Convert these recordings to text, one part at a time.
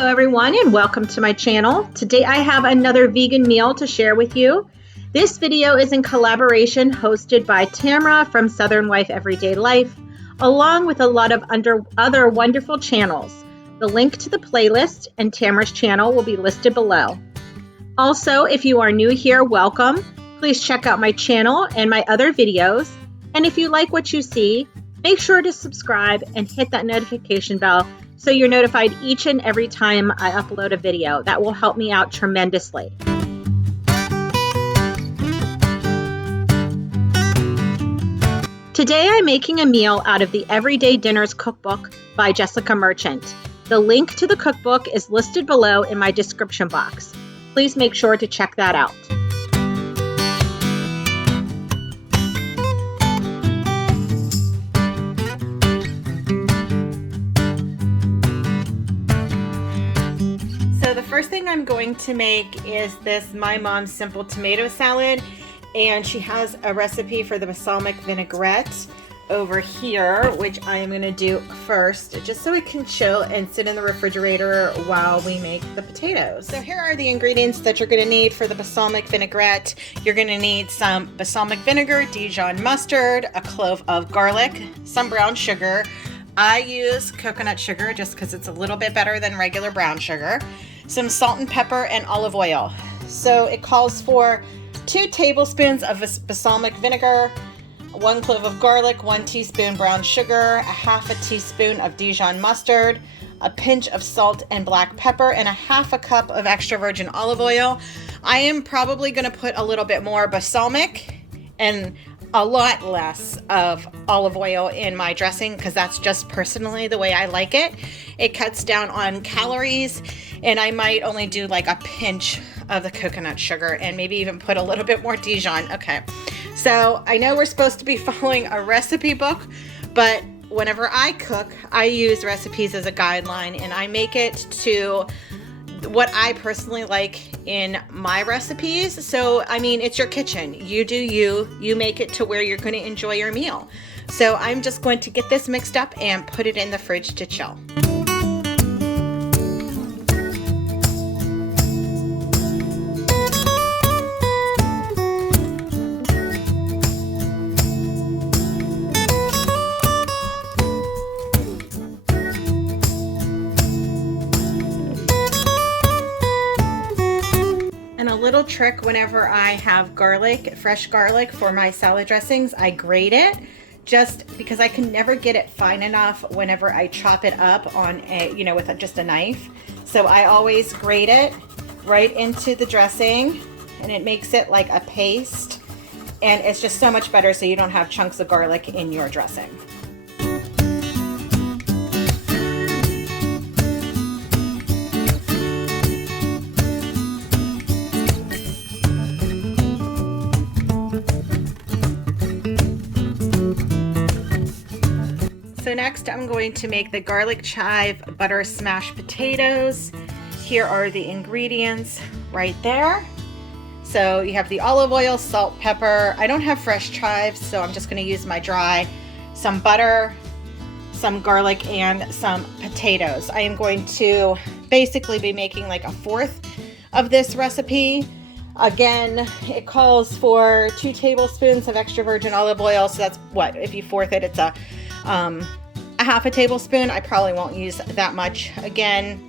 Hello everyone and welcome to my channel. Today I have another vegan meal to share with you. This video is in collaboration hosted by Tamara from SouthernWifeEverydayLife, along with a lot of other wonderful channels. The link to the playlist and Tamara's channel will be listed below. Also, if you are new here, welcome. Please check out my channel and my other videos. And if you like what you see, make sure to subscribe and hit that notification bell so you're notified each and every time I upload a video. That will help me out tremendously. Today I'm making a meal out of the Everyday Dinners Cookbook by Jessica Merchant. The link to the cookbook is listed below in my description box. Please make sure to check that out. So the first thing I'm going to make is this My Mom's Simple Tomato Salad, and she has a recipe for the balsamic vinaigrette over here, which I am going to do first just so it can chill and sit in the refrigerator while we make the potatoes. So here are the ingredients that you're going to need for the balsamic vinaigrette. You're going to need some balsamic vinegar, Dijon mustard, a clove of garlic, some brown sugar. I use coconut sugar just because it's a little bit better than regular brown sugar. Some salt and pepper and olive oil. So it calls for 2 tablespoons of balsamic vinegar, 1 clove of garlic, 1 teaspoon brown sugar, a half a teaspoon of Dijon mustard, a pinch of salt and black pepper, and a half a cup of extra virgin olive oil. I am probably going to put a little bit more balsamic and a lot less of olive oil in my dressing because that's just personally the way I like it. It cuts down on calories, and I might only do like a pinch of the coconut sugar and maybe even put a little bit more Dijon. Okay, so I know we're supposed to be following a recipe book, but whenever I cook, I use recipes as a guideline and I make it to what I personally like in my recipes. So, I mean, it's your kitchen. You do you. You make it to where you're going to enjoy your meal. So I'm just going to get this mixed up and put it in the fridge to chill. Little trick: whenever I have garlic, fresh garlic for my salad dressings, I grate it just because I can never get it fine enough whenever I chop it up on a, with just a knife. So I always grate it right into the dressing and it makes it like a paste, and it's just so much better so you don't have chunks of garlic in your dressing. So next I'm going to make the garlic chive butter smashed potatoes. Here are the ingredients right there. So you have the olive oil, salt, pepper. I don't have fresh chives, so I'm just going to use my dry. Some butter, some garlic, and some potatoes. I am going to basically be making like a fourth of this recipe. Again, it calls for 2 tablespoons of extra virgin olive oil. So that's what, if you fourth it, it's a half a tablespoon. I probably won't use that much. Again,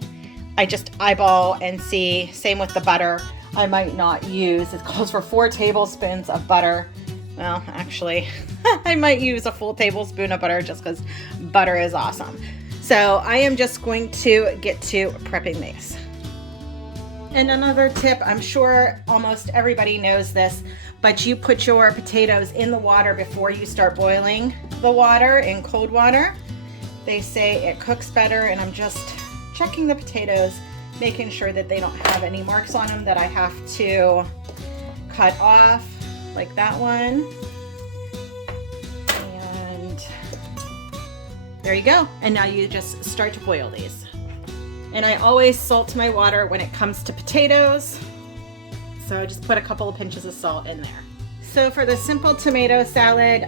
I just eyeball and see. Same with the butter. I might not use, it calls for 4 tablespoons of butter. Well, actually, I might use a full tablespoon of butter just because butter is awesome. So I am just going to get to prepping these. And another tip, I'm sure almost everybody knows this, but you put your potatoes in the water before you start boiling the water in cold water. They say it cooks better, and I'm just checking the potatoes, making sure that they don't have any marks on them that I have to cut off, like that one. And there you go. And now you just start to boil these. And I always salt my water when it comes to potatoes. So just put a couple of pinches of salt in there. So for the simple tomato salad,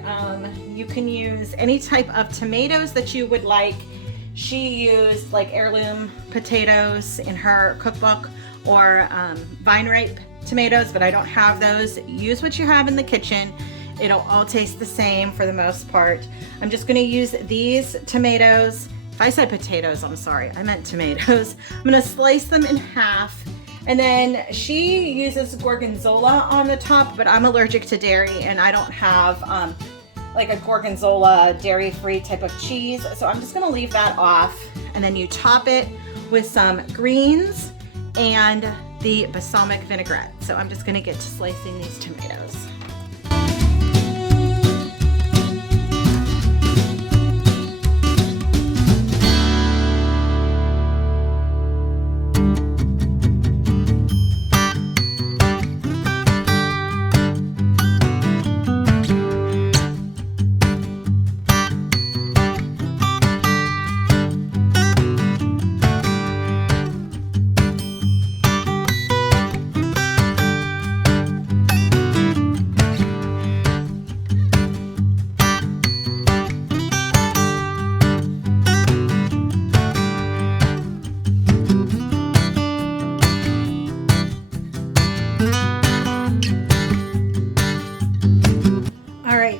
you can use any type of tomatoes that you would like. She used like heirloom potatoes in her cookbook, or vine ripe tomatoes, but I don't have those. Use what you have in the kitchen. It'll all taste the same for the most part. I'm just gonna use these tomatoes. If I said potatoes, I'm sorry, I meant tomatoes. I'm gonna slice them in half. And then she uses gorgonzola on the top, but I'm allergic to dairy and I don't have like a gorgonzola dairy-free type of cheese. So I'm just gonna leave that off. And then you top it with some greens and the balsamic vinaigrette. So I'm just gonna get to slicing these tomatoes.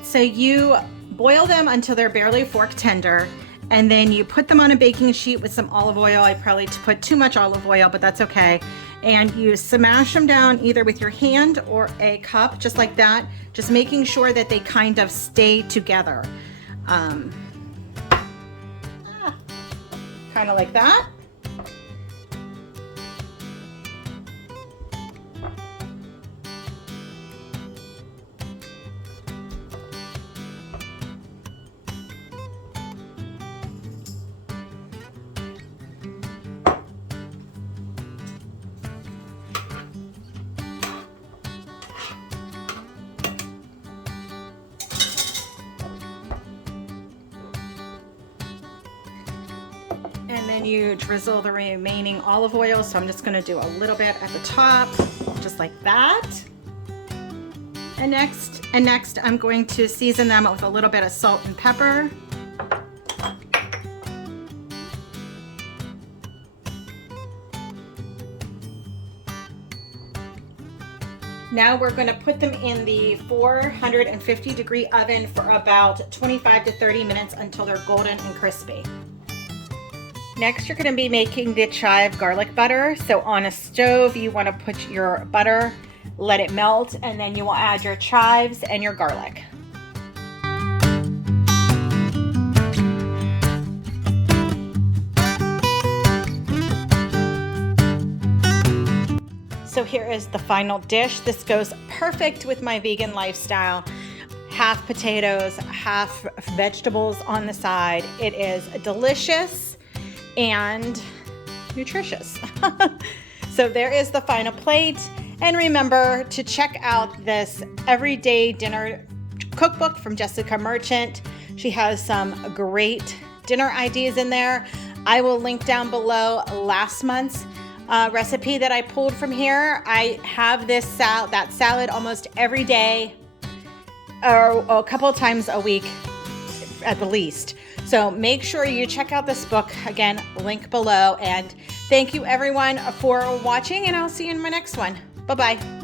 So you boil them until they're barely fork tender, and then you put them on a baking sheet with some olive oil. I probably put too much olive oil, but that's okay. And you smash them down either with your hand or a cup, just like that, just making sure that they kind of stay together. Kind of like that. And then you drizzle the remaining olive oil. So I'm just gonna do a little bit at the top, just like that. And next I'm going to season them with a little bit of salt and pepper. Now we're going to put them in the 450-degree oven for about 25 to 30 minutes until they're golden and crispy. Next, you're going to be making the chive garlic butter. So on a stove, you want to put your butter, let it melt, and then you will add your chives and your garlic. So here is the final dish. This goes perfect with my vegan lifestyle. Half potatoes, half vegetables on the side. It is delicious and nutritious. So there is the final plate. And remember to check out this everyday dinner cookbook from Jessica Merchant. She has some great dinner ideas in there. I will link down below last month's recipe that I pulled from here. I have this that salad almost every day, or a couple of times a week at the least. So make sure you check out this book. Again, link below. And thank you everyone for watching, and I'll see you in my next one. Bye-bye.